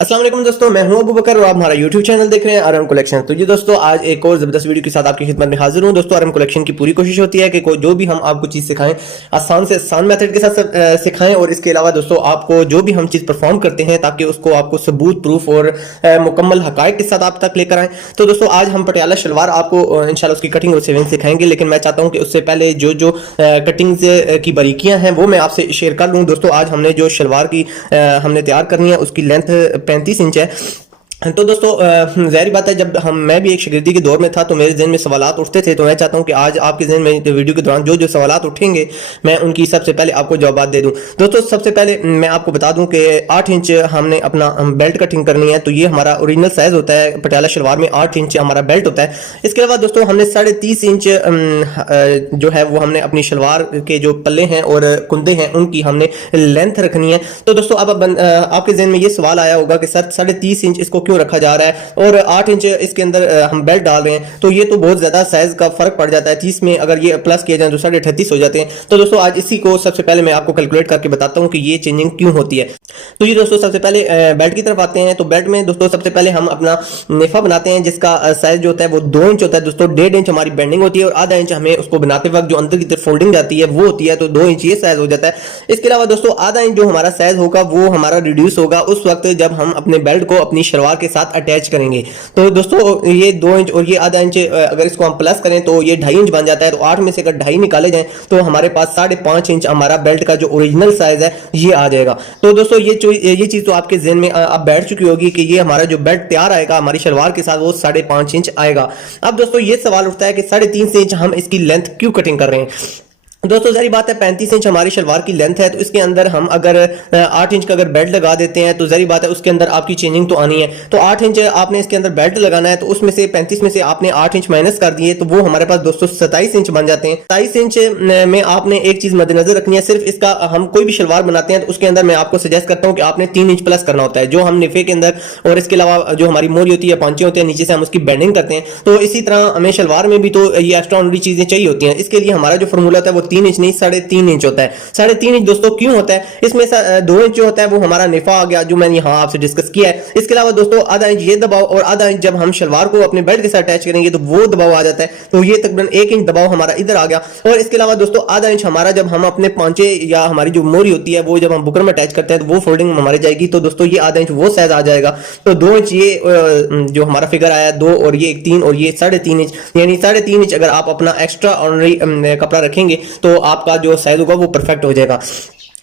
अस्सलाम वालेकुम दोस्तों, मैं हूं अबू बकर और आप हमारा यूट्यूब चैनल देख रहे हैं आरएम कलेक्शन। तो जी दोस्तों, आज एक और जबरदस्त वीडियो के साथ आपकी खिदमत में हाजिर हूं। दोस्तों, आरएम कलेक्शन की पूरी कोशिश होती है कि जो भी हम आपको चीज़ सिखाएं आसान से आसान मेथड के साथ सिखाएं, और इसके अलावा दोस्तों आपको जो भी हम चीज़ परफॉर्म करते हैं ताकि उसको आपको सबूत प्रूफ और मुकम्मल हकायक के साथ आप तक लेकर आएँ। तो दोस्तों, आज हम पटियाला शलवार आपको इंशाल्लाह उसकी कटिंग और सेविंग सिखाएंगे, लेकिन मैं चाहता हूँ कि उससे पहले जो जो कटिंग की बारीकियाँ हैं वो मैं आपसे शेयर कर लूँ। दोस्तों, आज हमने जो शलवार की हमने तैयार करनी है उसकी लेंथ 35 इंच है। तो दोस्तों, ज़ाहिर बात है, जब मैं भी एक शागिर्दी के दौर में था तो मेरे ज़हन में सवालात उठते थे। तो मैं चाहता हूं कि आज आपके ज़हन में वीडियो के दौरान जो जो सवालात उठेंगे मैं उनकी सबसे पहले आपको जवाब दे दूं। दोस्तों, सबसे पहले मैं आपको बता दूं कि 8 इंच हमने अपना बेल्ट कटिंग करनी है। तो ये हमारा ओरिजिनल साइज़ होता है, पटियाला शलवार में 8 इंच हमारा बेल्ट होता है। इसके अलावा दोस्तों, हमने 30.5 इंच जो है वो हमने अपनी शलवार के जो पल्ले हैं और कुंदे हैं उनकी हमने लेंथ रखनी है। तो दोस्तों, अब आपके जहन में ये सवाल आया होगा कि सर 30.5 इंच इसको क्यों रखा जा रहा है और 8 इंच इसके अंदर हम बेल्ट डाल रहे हैं, तो ये तो बहुत ज्यादा साइज का फर्क पड़ जाता है। 30 में अगर ये प्लस किया जाए तो 38.5 हो जाते हैं। तो दोस्तों, आज इसी को सबसे पहले मैं आपको कैलकुलेट करके बताता हूँ कि ये चेंजिंग क्यों होती है। तो ये दोस्तों, सबसे पहले बेल्ट की तरफ आते हैं। तो बेल्ट में दोस्तों सबसे पहले हम अपना नेफा बनाते हैं, जिसका साइज जो होता है वो 2 इंच होता है। दोस्तों, 1.5 इंच हमारी बेंडिंग होती है और आधा इंच हमें उसको बनाते वक्त जो अंदर की तरफ फोल्डिंग जाती है वो होती है। तो 2 इंच ये साइज हो जाता है। इसके अलावा दोस्तों, आधा इंच जो हमारा साइज होगा वो हमारा रिड्यूस होगा उस वक्त जब हम अपने बेल्ट को अपनी शलवार के साथ अटैच करेंगे। तो दोस्तों, ये 2 इंच और ये आधा इंच अगर इसको हम प्लस करें तो ये 2.5 इंच बन जाता है। तो 8 में से अगर 2.5 निकाले जाए तो हमारे पास 5.5 इंच हमारा बेल्ट का जो ओरिजिनल साइज है ये आ जाएगा। तो दोस्तों, ये चीज तो आपके जहन में अब बैठ चुकी होगी कि ये हमारा जो बेल्ट तैयार आएगा हमारी शलवार के साथ वो 5.5 इंच आएगा। अब दोस्तों, ये सवाल उठता है कि 3.5 इंच हम इसकी लेंथ क्यों कटिंग कर रहे हैं। दोस्तों, जारी बात है, 35 इंच हमारी शलवार की लेंथ है। तो इसके अंदर हम अगर 8 इंच का अगर बेल्ट लगा देते हैं तो जारी बात है उसके अंदर आपकी चेंजिंग तो आनी है। तो 8 इंच आपने इसके अंदर बेल्ट लगाना है, तो उसमें से 35 में से आपने 8 इंच माइनस कर दिए तो वो हमारे पास दोस्तों 27 इंच बन जाते हैं। 27 इंच में आपने एक चीज मद्देनजर रखनी है, सिर्फ इसका हम कोई भी शलवार बनाते हैं तो उसके अंदर मैं आपको सजेस्ट करता हूँ कि आपने 3 इंच प्लस करना होता है, जो हम निफे के अंदर और इसके अलावा जो हमारी मोरी होती है, पांचे होते हैं, नीचे से हम उसकी बेंडिंग करते हैं। तो इसी तरह हमें शलवार में भी तो ये एक्स्ट्रा ऑर्डिनरी चीजें चाहिए होती हैं। इसके लिए हमारा जो फॉर्मूला होता है वो 3 इंच नहीं 3.5 इंच होता है। 3.5 इंच दोस्तों क्यों होता है, इसमें 2 इंच जो होता है वो हमारा नेफा आ गया जो मैंने यहाँ आपसे डिस्कस किया है। इसके अलावा दोस्तों, आधा इंच ये दबाव और आधा इंच जब हम शलवार को अपने बेल्ट के साथ अटैच करेंगे तो वो दबाव आ जाता है। तो ये तकरीबन 1 इंच दबाव हमारा इधर आ गया। और इसके अलावा दोस्तों, आधा इंच हमारा जब हम अपने पांचे या हमारी जो मोरी होती है वो जब हम बुकर में अटैच करते हैं तो वो फोल्डिंग हमारी जाएगी। तो दोस्तों, ये आधा इंच वो साइज आ जाएगा। तो 2 इंच ये जो हमारा फिगर आया 2 और ये 3 और ये 3.5 इंच, यानी 3.5 इंच अगर आप अपना एक्स्ट्रा ऑर्डिनरी कपड़ा रखेंगे तो आपका जो साइज होगा वो परफेक्ट हो जाएगा।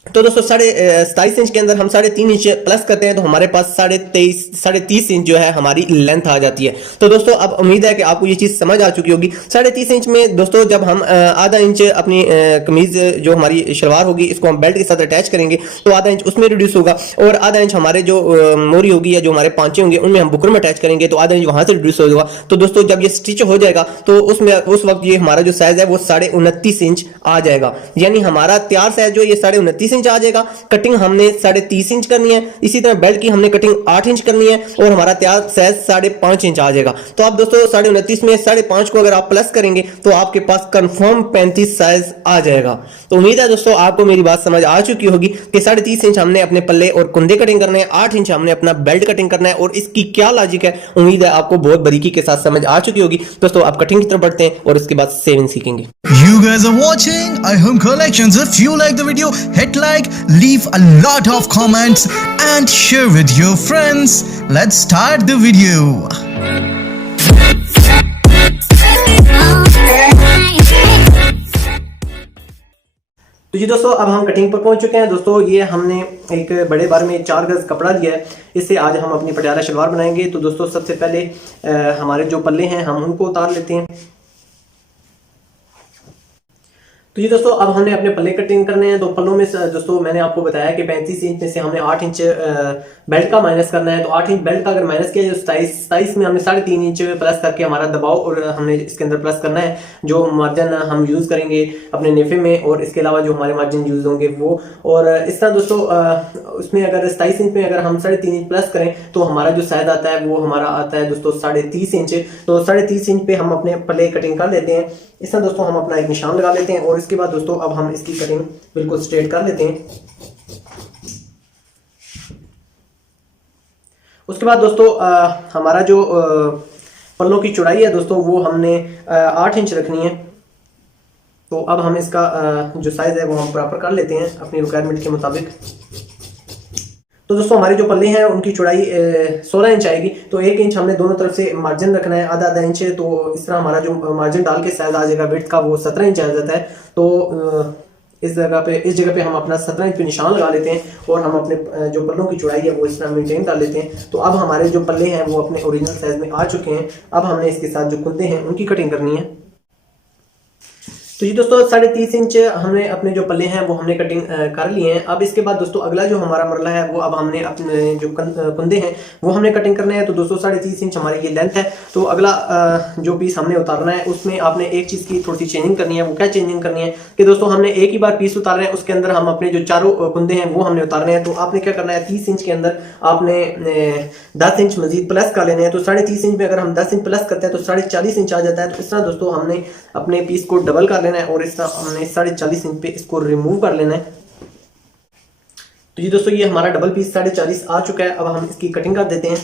तो दोस्तों, 27 इंच के अंदर हम 3.5 इंच प्लस करते हैं तो हमारे पास 30 इंच जो है हमारी लेंथ आ जाती है। तो दोस्तों, अब उम्मीद है कि आपको ये चीज समझ आ चुकी होगी। 30.5 इंच में दोस्तों जब हम आधा इंच अपनी कमीज जो हमारी शलवार होगी इसको हम बेल्ट के साथ अटैच करेंगे तो आधा इंच उसमें रिड्यूस होगा, और आधा इंच हमारे जो मोरी होगी या जो हमारे पांचे होंगे उनमें हम बुकर में अटैच करेंगे तो आधा इंच वहां से रिड्यूस होगा। तो दोस्तों, जब ये स्टिच हो जाएगा तो उसमें उस वक्त ये हमारा जो साइज है वो 29.5 इंच आ जाएगा। यानी हमारा तैयार साइज जो ये 29.5 इंच आ जाएगा। कटिंग हमने 30.5 इंच करनी है। इसी तरह बेल्ट की हमने कटिंग 8 इंच करनी है और हमारा तैयार साइज 5.5 इंच आ जाएगा। तो आप दोस्तों 29.5 में 5.5 को अगर आप प्लस करेंगे तो आपके पास कंफर्म 35 साइज आ जाएगा। तो उम्मीद है दोस्तों आपको मेरी बात समझ आ चुकी होगी कि 30.5 इंच हमने अपने पल्ले और कुंदे कटिंग करने हैं, 8 इंच हमने अपना बेल्ट कटिंग करना है, और इसकी क्या लॉजिक है उम्मीद है आपको बहुत बारीकी के साथ समझ आ चुकी होगी। दोस्तों, आप कटिंग की तरफ बढ़ते हैं और इसके बाद सेविंग सीखेंगे। You guys are watching iHome Collections. If you like the video, hit like, leave a lot of comments and share with your friends. Let's start the video. तो जी दोस्तों, अब हम कटिंग पर पहुंच चुके हैं। दोस्तों, ये हमने एक बड़े बार में 4 गज कपड़ा लिया है, इससे आज हम अपनी पटियाला शलवार बनाएंगे। तो दोस्तों, सबसे पहले हमारे जो पल्ले हैं हम उनको उतार लेते हैं। तो ये दोस्तों, अब हमने अपने पल्ले कटिंग करने हैं। तो पल्लों में दोस्तों मैंने आपको बताया कि 35 इंच में से हमने 8 इंच बेल्ट का माइनस करना है। तो 8 इंच बेल्ट का अगर माइनस किया जाए 27 में हमने 3.5 इंच प्लस करके हमारा दबाव और हमने इसके अंदर प्लस करना है जो मार्जिन हम यूज करेंगे अपने नेफे में, और इसके अलावा जो हमारे मार्जिन यूज होंगे वो। और इस तरह दोस्तों उसमें अगर 27 इंच में अगर हम 3.5 इंच प्लस करें तो हमारा जो साइज आता है वो हमारा आता है दोस्तों 30.5 इंच। तो 30.5 इंच पे हम अपने पल्ले कटिंग कर लेते हैं। इस तरह दोस्तों हम अपना एक निशान लगा लेते हैं और इसके बाद दोस्तों अब हम इसकी कटिंग बिल्कुल स्ट्रेट कर लेते हैं। उसके बाद दोस्तों हमारा जो पल्लों की चौड़ाई है दोस्तों वो हमने 8 इंच रखनी है। तो अब हम इसका जो साइज़ है वो हम बराबर कर लेते हैं अपनी रिक्वायरमेंट के मुताबिक। तो दोस्तों हमारे जो पल्ले हैं उनकी चौड़ाई 16 इंच आएगी। तो 1 इंच हमने दोनों तरफ से मार्जिन रखना है, आधा इंच है। तो इस तरह हमारा जो मार्जिन डाल के साइज आ जाएगा विड्थ का वो 17 इंच आ जाता है। तो इस जगह पे हम अपना 17 इंच पे निशान लगा लेते हैं और हम अपने जो पल्लों की चौड़ाई है वो इस तरह मेंटेन कर लेते हैं। तो अब हमारे जो पल्ले हैं वो अपने ओरिजिनल साइज में आ चुके हैं। अब हमने इसके साथ जो कुंदे हैं उनकी कटिंग करनी है। तो ये दोस्तों 3.5 इंच हमने अपने जो पल्ले हैं वो हमने कटिंग कर लिए हैं। अब इसके बाद दोस्तों अगला जो हमारा मरला है वो अब हमने अपने जो कुंदे हैं वो हमने कटिंग करने हैं। तो दोस्तों 3.5 इंच हमारी ये लेंथ है। तो अगला जो पीस हमने उतारना है उसमें आपने एक चीज़ की थोड़ी सी चेंजिंग करनी है। वो क्या चेंजिंग करनी है कि दोस्तों हमने एक ही बार पीस उतार रहे हैं, उसके अंदर हम अपने जो चारों कुंदे हैं वो हमने उतारने हैं। तो आपने क्या करना है, 30 इंच के अंदर आपने 10 इंच मजीद प्लस कर लेने हैं। तो 3.5 इंच में अगर हम 10 इंच प्लस करते हैं तो 40.5 इंच आ जाता है। तो इस तरह दोस्तों हमने अपने पीस को डबल कर लेना है और इस तरह हमने 40.5 इंच पे इसको रिमूव कर लेना है। तो ये दोस्तों ये हमारा डबल पीस 40.5 आ चुका है। अब हम इसकी कटिंग कर देते हैं।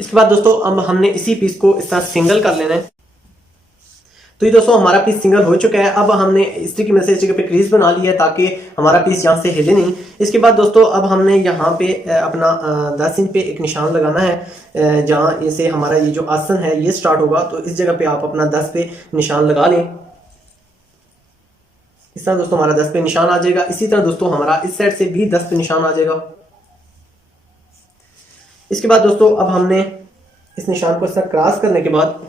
इसके बाद दोस्तों अब हमने इसी पीस को इस तरह सिंगल कर लेना है। तो ये दोस्तों हमारा पीस सिंगल हो चुका है। अब हमने इसी की मदद से इस जगह पे क्रीज बना ली है ताकि हमारा पीस यहाँ से हिले नहीं। इसके बाद दोस्तों अब हमने यहाँ पे अपना 10 इंच पे एक निशान लगाना है जहाँ इसे हमारा ये जो आसन है ये स्टार्ट होगा। तो इस जगह पे आप अपना 10 पे निशान लगा लें। इस तरह दोस्तों हमारा 10 पे निशान आ जाएगा। इसी तरह दोस्तों हमारा इस साइड से भी 10 पे निशान आ जाएगा। इसके बाद दोस्तों अब हमने इस निशान को इस तरह क्रॉस करने के बाद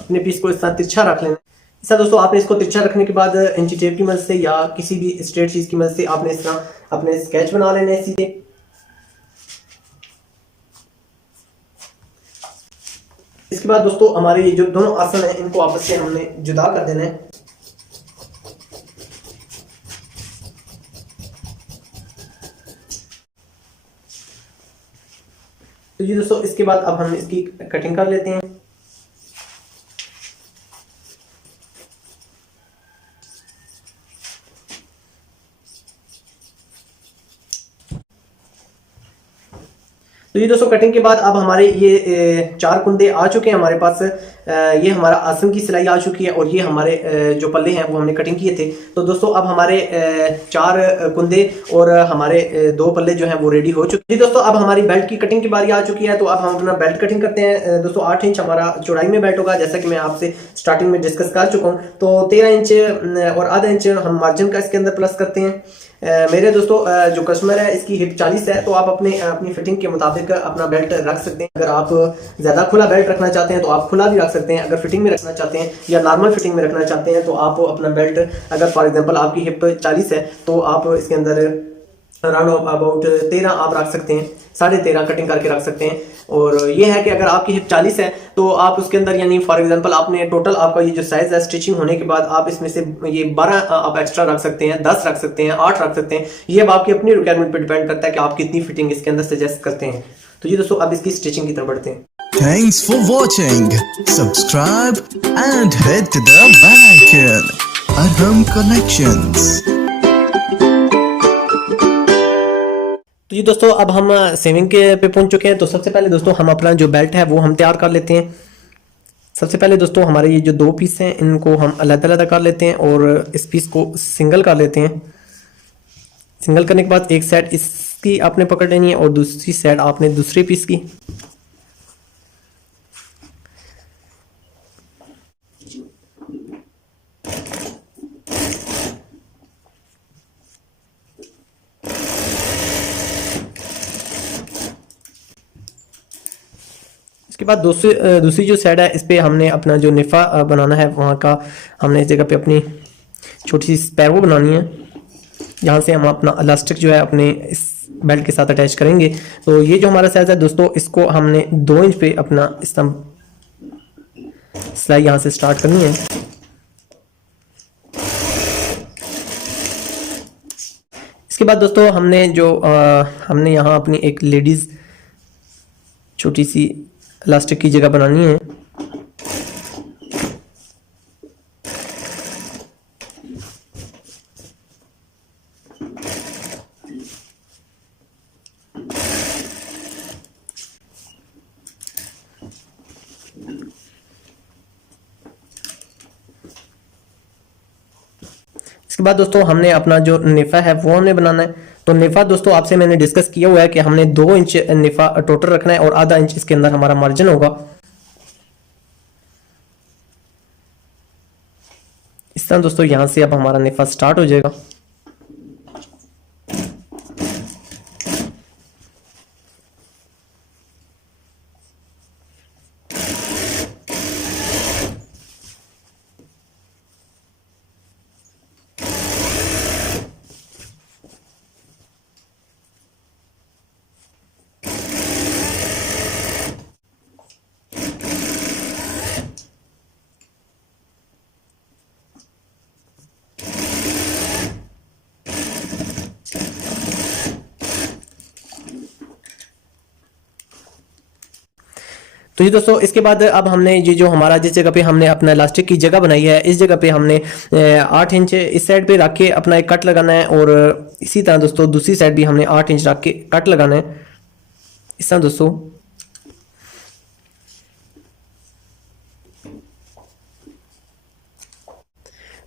अपने पीस को इस तरह तिरछा रख लेना। इस तरह दोस्तों आपने इसको तिरछा रखने के बाद इंची टेप की मदद से या किसी भी स्ट्रेट चीज की मदद से आपने इस तरह अपने स्केच बना लेने हैं सीधे। इसके बाद दोस्तों हमारे ये जो दोनों आसन हैं इनको आपस से हमने जुदा कर देना है। तो ये दोस्तों इसके बाद अब हम इसकी कटिंग कर लेते हैं। तो ये दोस्तों कटिंग के बाद अब हमारे ये 4 कुंदे आ चुके हैं हमारे पास। ये हमारा आसन की सिलाई आ चुकी है और ये हमारे जो पल्ले हैं वो हमने कटिंग किए थे। तो दोस्तों अब हमारे 4 कुंदे और हमारे 2 पल्ले जो हैं वो रेडी हो चुके हैं। दोस्तों अब हमारी बेल्ट की कटिंग की बारी आ चुकी है। तो अब हम अपना बेल्ट कटिंग करते हैं। दोस्तों 8 इंच हमारा चौड़ाई में बेल्ट होगा, जैसा कि मैं आपसे स्टार्टिंग में डिस्कस कर चुका हूँ। तो 13 इंच और आधा इंच हम मार्जिन का इसके अंदर प्लस करते हैं। मेरे दोस्तों जो कस्टमर है इसकी हिप 40 है। तो आप अपनी फिटिंग के मुताबिक अपना बेल्ट रख सकते हैं। अगर आप ज़्यादा खुला बेल्ट रखना चाहते हैं तो आप खुला भी रख सकते हैं। अगर फिटिंग में रखना चाहते हैं या नॉर्मल फिटिंग में रखना चाहते हैं तो आप अपना बेल्ट, अगर फॉर एग्जांपल आपकी हिप 40 है तो आप इसके अंदर अराउंड अबाउट 13 आप रख सकते हैं, 13.5 कटिंग करके रख सकते हैं। और ये है कि अगर आपकी हिप 40 है तो आप उसके अंदर यानी फॉर एग्जांपल आपने टोटल आपका ये जो साइज है स्टिचिंग होने के बाद आप इसमें से ये 12 आप एक्स्ट्रा रख सकते हैं, 10 रख सकते हैं, 8 रख सकते हैं। ये अब आपकी अपनी रिक्वायरमेंट पे डिपेंड करता है कि आप कितनी फिटिंग इसके अंदर सजेस्ट करते हैं। तो ये दोस्तों अब इसकी स्टिचिंग की तरफ बढ़ते हैं। Thanks for watching. Subscribe and hit the bell icon. Arham Collections. तो ये दोस्तों अब हम सेविंग के पे पहुंच चुके हैं। तो सबसे पहले दोस्तों हम अपना जो बेल्ट है वो हम तैयार कर लेते हैं। सबसे पहले दोस्तों हमारे ये जो 2 पीस हैं इनको हम अलग-अलग कर लेते हैं और इस पीस को सिंगल कर लेते हैं। सिंगल करने के बाद एक साइड इसकी आपने पकड़ लेनी है और दूसरी साइड आपने दूसरे पीस की। इसके बाद दूसरी जो साइड है इस पे हमने अपना जो निफा बनाना है वहाँ का हमने इस जगह पे अपनी छोटी सी स्पैरो बनानी है, जहाँ से हम अपना इलास्टिक जो है अपने इस बेल्ट के साथ अटैच करेंगे। तो ये जो हमारा साइज है दोस्तों इसको हमने 2 इंच पे अपना इस सिलाई यहाँ से स्टार्ट करनी है। इसके बाद दोस्तों हमने यहाँ अपनी एक लेडीज छोटी सी इलास्टिक की जगह बनानी है। इसके बाद दोस्तों हमने अपना जो नेफा है वो हमने बनाना है। तो नेफा दोस्तों आपसे मैंने डिस्कस किया हुआ है कि हमने 2 इंच नेफा टोटल रखना है और आधा इंच इसके अंदर हमारा मार्जिन होगा। इस तरह दोस्तों यहां से अब हमारा नेफा स्टार्ट हो जाएगा। तो जी दोस्तों इसके बाद अब हमने ये जो हमारा जिस जगह पे हमने अपना इलास्टिक की जगह बनाई है, इस जगह पे हमने 8 इंच इस साइड पे रख के अपना एक कट लगाना है और इसी तरह दोस्तों दूसरी साइड भी हमने 8 इंच रख के कट लगाना है इस तरह दोस्तों।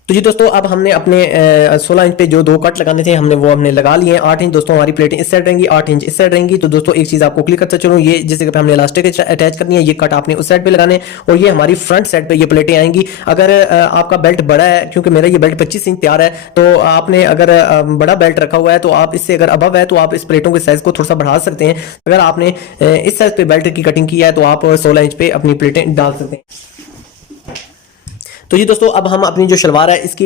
तो जी दोस्तों अब हमने अपने 16 इंच पे जो 2 कट लगाने थे हमने वो हमने लगा लिए हैं। 8 इंच दोस्तों हमारी प्लेटें इस साइड रहेंगी, 8 इंच इस साइड रहेंगी। तो दोस्तों एक चीज आपको क्लियर करता चलूं, ये जिस जगह पे हमने इलास्टिक अटैच करनी है ये कट आपने उस साइड पे लगाने और ये हमारी फ्रंट साइड पे ये प्लेटें आएंगी। अगर आपका बेल्ट बड़ा है, क्योंकि मेरा ये बेल्ट 25 इंच तैयार है, तो आपने अगर बड़ा बेल्ट रखा हुआ है तो आप इससे अगर अबव है तो आप इस प्लेटों के साइज को थोड़ा सा बढ़ा सकते हैं। अगर आपने इस साइज पे बेल्ट की कटिंग की है तो आप 16 इंच पे अपनी प्लेटें डाल सकते हैं। तो जी दोस्तों अब हम अपनी जो शलवार है इसकी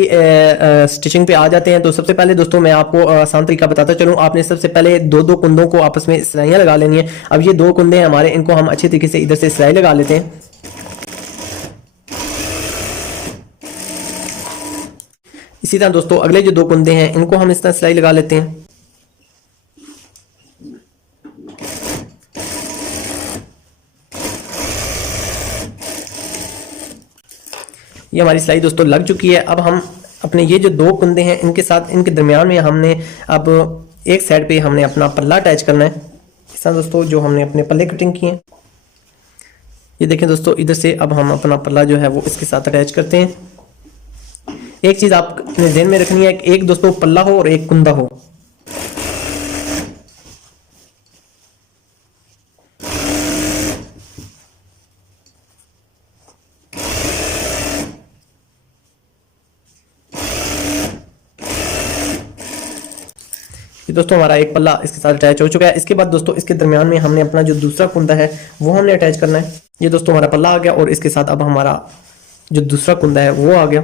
स्टिचिंग पे आ जाते हैं। तो सबसे पहले दोस्तों मैं आपको आसान तरीका बताता चलूं। आपने सबसे पहले 2-2 कुंदों को आपस में सिलाइयां लगा लेनी है। अब ये 2 कुंदे हैं हमारे, इनको हम अच्छे तरीके से इधर से सिलाई लगा लेते हैं। इसी तरह दोस्तों अगले जो 2 कुंदे हैं इनको हम इस तरह सिलाई लगा लेते हैं। ये हमारी सिलाई दोस्तों लग चुकी है। अब हम अपने ये जो 2 कुंदे हैं इनके साथ इनके दरमियान में हमने अब एक साइड पे हमने अपना पल्ला अटैच करना है। इस तरह दोस्तों जो हमने अपने पल्ले कटिंग किए हैं, ये देखें दोस्तों, इधर से अब हम अपना पल्ला जो है वो इसके साथ अटैच करते हैं। एक चीज आपने ध्यान में रखनी है, एक दोस्तों पल्ला हो और एक कुंदा हो। ये दोस्तों हमारा एक पल्ला इसके साथ अटैच हो चुका है। इसके बाद दोस्तों इसके दरमियान में हमने अपना जो दूसरा कुंदा है वो हमने अटैच करना है। ये दोस्तों हमारा पल्ला आ गया और इसके साथ अब हमारा जो दूसरा कुंदा है वो आ गया।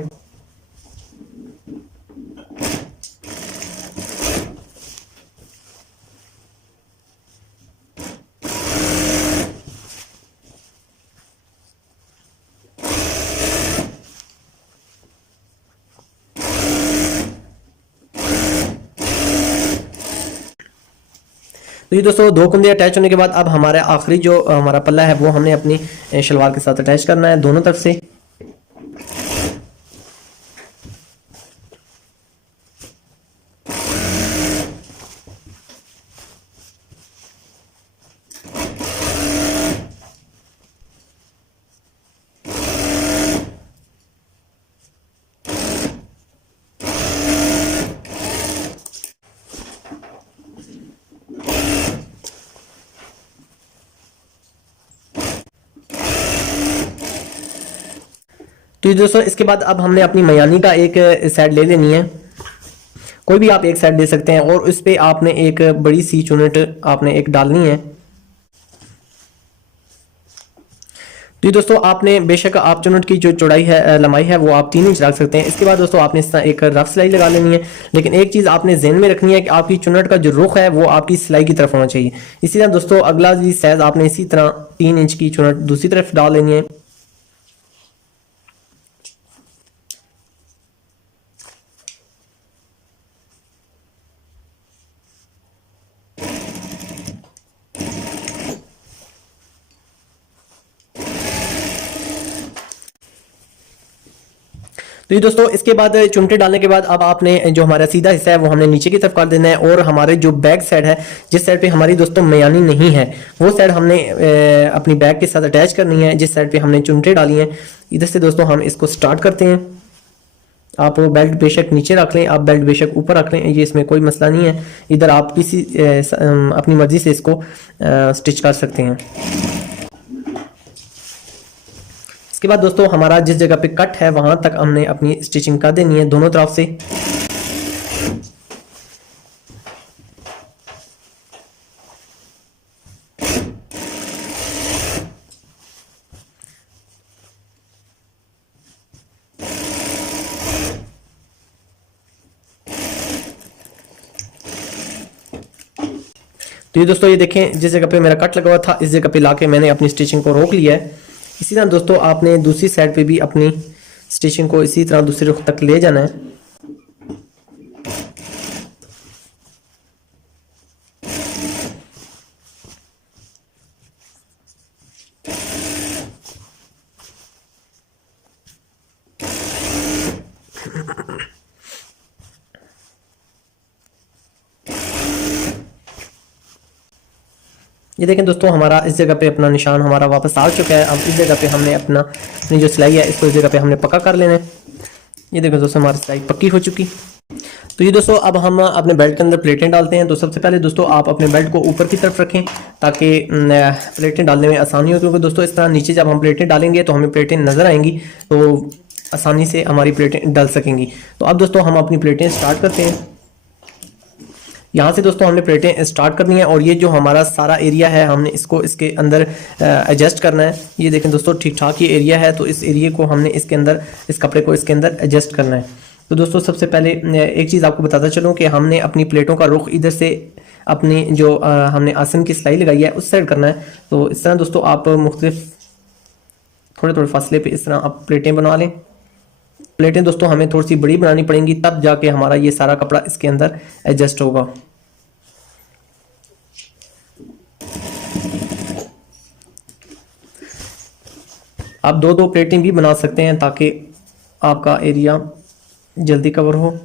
तो ये दोस्तों 2 कुंदे अटैच होने के बाद अब हमारा आखिरी जो हमारा पल्ला है वो हमने अपनी शलवार के साथ अटैच करना है दोनों तरफ से। तो ये दोस्तों इसके बाद अब हमने अपनी मयानी का एक साइड ले लेनी है। कोई भी आप एक साइड ले सकते हैं और उस पे आपने एक बड़ी सी चुनट आपने एक डालनी है। तो ये दोस्तों आपने बेशक आप चुनट की जो चौड़ाई है लंबाई है वो आप 3 इंच रख सकते हैं। इसके बाद दोस्तों आपने इस तरह एक रफ सिलाई लगा लेनी है। लेकिन एक चीज़ आपने ज़हन में रखनी है कि आपकी चुनट का जो रुख है वो आपकी सिलाई की तरफ होना चाहिए। इसी तरह दोस्तों अगला जी साइज आपने इसी तरह 3 इंच की चुनट दूसरी तरफ डाल लेनी है। तो ये दोस्तों इसके बाद चुमटे डालने के बाद अब आपने जो हमारा सीधा हिस्सा है वो हमने नीचे की तरफ कर देना है और हमारे जो बैक साइड है जिस साइड पे हमारी दोस्तों मयानी नहीं है वो साइड हमने अपनी बैक के साथ अटैच करनी है। जिस साइड पे हमने चुमटे डाली हैं इधर से दोस्तों हम इसको स्टार्ट करते हैं। आप वो बेल्ट बेशक नीचे रख लें, आप बेल्ट बेशक ऊपर रख लें, ये इसमें कोई मसला नहीं है। इधर आप किसी अपनी मर्जी से इसको स्टिच कर सकते हैं। इसके बाद दोस्तों हमारा जिस जगह पे कट है वहां तक हमने अपनी स्टिचिंग कर देनी है दोनों तरफ से। तो ये दोस्तों ये देखें, जिस जगह पे मेरा कट लगा हुआ था इस जगह पे लाके मैंने अपनी स्टिचिंग को रोक लिया है। इसी तरह दोस्तों आपने दूसरी साइड पे भी अपनी स्टिचिंग को इसी तरह दूसरे रुख तक ले जाना है। ये देखें दोस्तों, हमारा इस जगह पे अपना निशान हमारा वापस आ चुका है। अब इस जगह पे हमने अपनी जो सिलाई है इसको इस जगह पे हमने पक्का कर लेना है। ये देखो दोस्तों, हमारी सिलाई पक्की हो चुकी। तो ये दोस्तों अब हम अपने बेल्ट के अंदर प्लेटें डालते हैं। तो सबसे पहले दोस्तों आप अपने बेल्ट को ऊपर की तरफ रखें ताकि प्लेटें डालने में आसानी हो, क्योंकि दोस्तों इस तरह नीचे जब हम प्लेटें डालेंगे तो हमें प्लेटें नज़र आएंगी, तो आसानी से हमारी प्लेटें डल सकेंगी। तो अब दोस्तों हम अपनी प्लेटें स्टार्ट करते हैं। यहाँ से दोस्तों हमने प्लेटें स्टार्ट करनी है और ये जो हमारा सारा एरिया है हमने इसको इसके अंदर एडजस्ट करना है। ये देखें दोस्तों, ठीक ठाक ये एरिया है, तो इस एरिया को हमने इसके अंदर, इस कपड़े को इसके अंदर एडजस्ट करना है। तो दोस्तों सबसे पहले एक चीज़ आपको बताता चलूँ कि हमने अपनी प्लेटों का रुख इधर से अपनी जो हमने आसन की सिलाई लगाई है उस साइड करना है। तो इस तरह दोस्तों आप मुख्तलिफ थोड़े थोड़े फासले पे इस तरह आप प्लेटें बना लें। प्लेटें दोस्तों हमें थोड़ी सी बड़ी बनानी पड़ेंगी, तब जाके हमारा ये सारा कपड़ा इसके अंदर एडजस्ट होगा। आप दो दो प्लेटें भी बना सकते हैं ताकि आपका एरिया जल्दी कवर हो।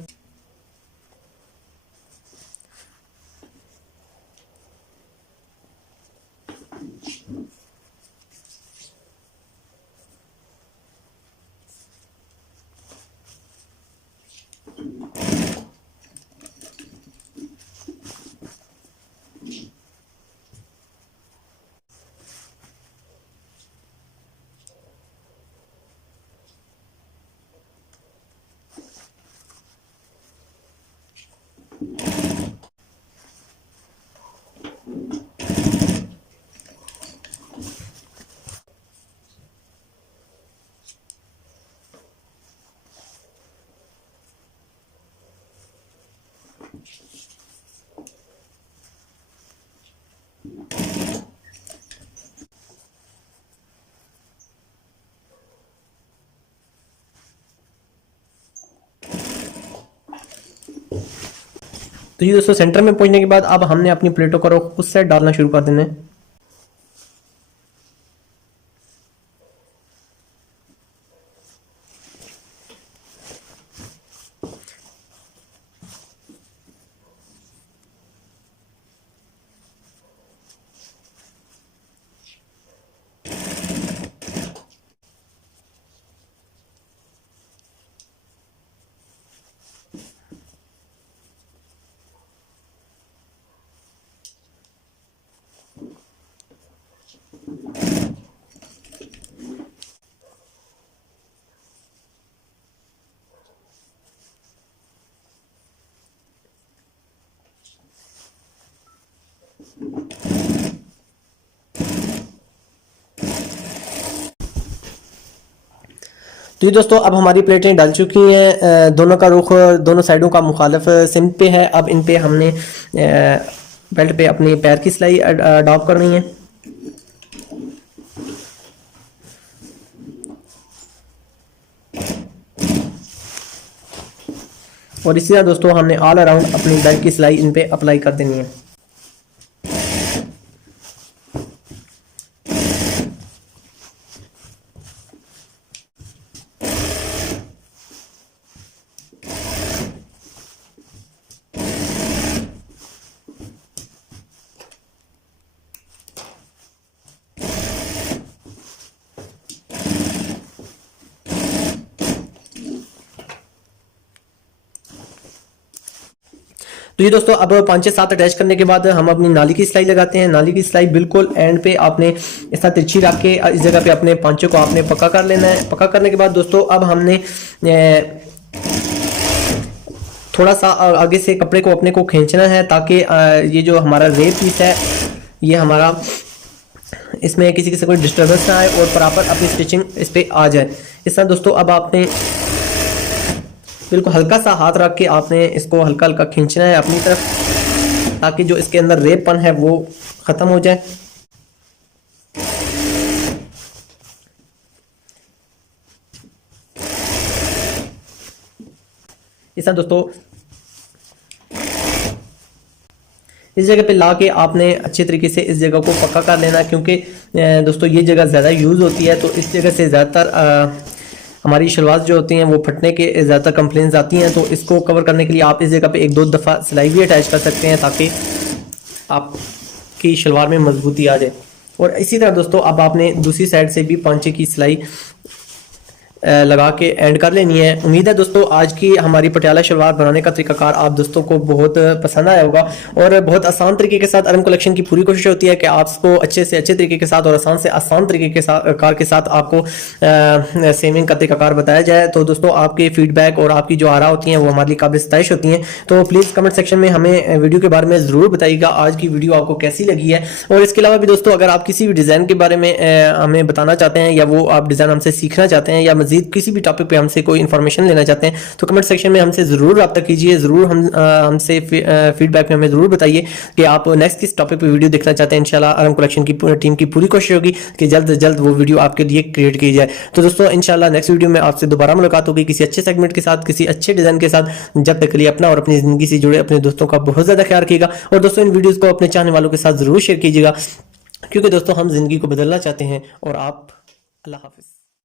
तो ये दोस्तों सेंटर में पहुंचने के बाद अब हमने अपनी प्लेटों का रुख उस साइड डालना शुरू कर देना है। तो ये दोस्तों अब हमारी प्लेटें डल चुकी हैं। दोनों का रुख दोनों साइडों का मुखालिफ सिम पे है। अब इन पे हमने बेल्ट पे अपनी पैर की सिलाई अडॉप्ट करनी है। और इसी तरह दोस्तों हमने ऑल अराउंड अपनी बेल्ट की सिलाई इन पे अप्लाई कर देनी है। तो ये दोस्तों अब 5 से 7 अटैच करने के बाद हम अपनी नाली की सिलाई लगाते हैं। नाली की सिलाई बिल्कुल एंड पे आपने इस तरह तिरछी रख के इस जगह पे अपने पांचों को आपने पक्का कर लेना है। पक्का करने के बाद दोस्तों अब हमने थोड़ा सा आगे से कपड़े को अपने को खींचना है ताकि ये जो हमारा रेप पीस है ये हमारा इसमें किसी से कोई डिस्टर्बेंस ना आए और प्रॉपर अपनी स्टिचिंग इस पे आ जाए। इस तरह दोस्तों अब आपने बिल्कुल हल्का सा हाथ रख के आपने इसको हल्का हल्का खींचना है अपनी तरफ ताकि जो इसके अंदर रेपपन है वो ख़त्म हो जाए। इस तरह दोस्तों इस जगह पे ला के आपने अच्छे तरीके से इस जगह को पक्का कर लेना, क्योंकि दोस्तों ये जगह ज़्यादा यूज़ होती है तो इस जगह से ज़्यादातर हमारी शलवार जो होती हैं वो फटने के ज़्यादातर कंप्लेंट्स आती हैं। तो इसको कवर करने के लिए आप इस जगह पे 1-2 दफ़ा सिलाई भी अटैच कर सकते हैं ताकि आपकी शलवार में मजबूती आ जाए। और इसी तरह दोस्तों अब आपने दूसरी साइड से भी पांचे की सिलाई लगा के एंड कर लेनी है। उम्मीद है दोस्तों आज की हमारी पटियाला शलवार बनाने का तरीकाकार आप दोस्तों को बहुत पसंद आया होगा और बहुत आसान तरीके के साथ अरम कलेक्शन की पूरी कोशिश होती है कि आपको अच्छे से अच्छे तरीके के साथ और आसान से आसान तरीके के साथ आपको सेविंग का तरीकाकार बताया जाए। तो दोस्तों आपके फीडबैक और आपकी जो आरा होती हैं वो हमारे लिए काबिल सताइश होती हैं। तो प्लीज़ कमेंट सेक्शन में हमें वीडियो के बारे में ज़रूर बताइएगा आज की वीडियो आपको कैसी लगी है। और इसके अलावा भी दोस्तों अगर आप किसी भी डिज़ाइन के बारे में हमें बताना चाहते हैं या वो आप डिज़ाइन हमसे सीखना चाहते हैं या मज़ीद किसी भी टॉपिक पे हमसे कोई इन्फॉर्मेशन लेना चाहते हैं तो कमेंट सेक्शन में हमसे ज़रूर रब्ता कीजिए। ज़रूर हमसे फीडबैक में हमें ज़रूर बताइए कि आप नेक्स्ट किस टॉपिक पे वीडियो देखना चाहते हैं। इंशाल्लाह अरम कलेक्शन की टीम की पूरी कोशिश होगी कि जल्द से जल्द वो वीडियो आपके लिए क्रिएट की जाए। तो दोस्तों इंशाल्लाह नेक्स्ट वीडियो में आपसे दोबारा मुलाकात होगी किसी अच्छे सेगमेंट के साथ, किसी अच्छे डिज़ाइन के साथ। जब तक के लिए अपना और अपनी ज़िंदगी से जुड़े अपने दोस्तों का बहुत ज़्यादा ख्याल रखिएगा और दोस्तों इन वीडियोज़ को अपने चाहने वालों के साथ ज़रूर शेयर कीजिएगा, क्योंकि दोस्तों हम ज़िंदगी को बदलना चाहते हैं। और आप अल्लाह हाफिज़।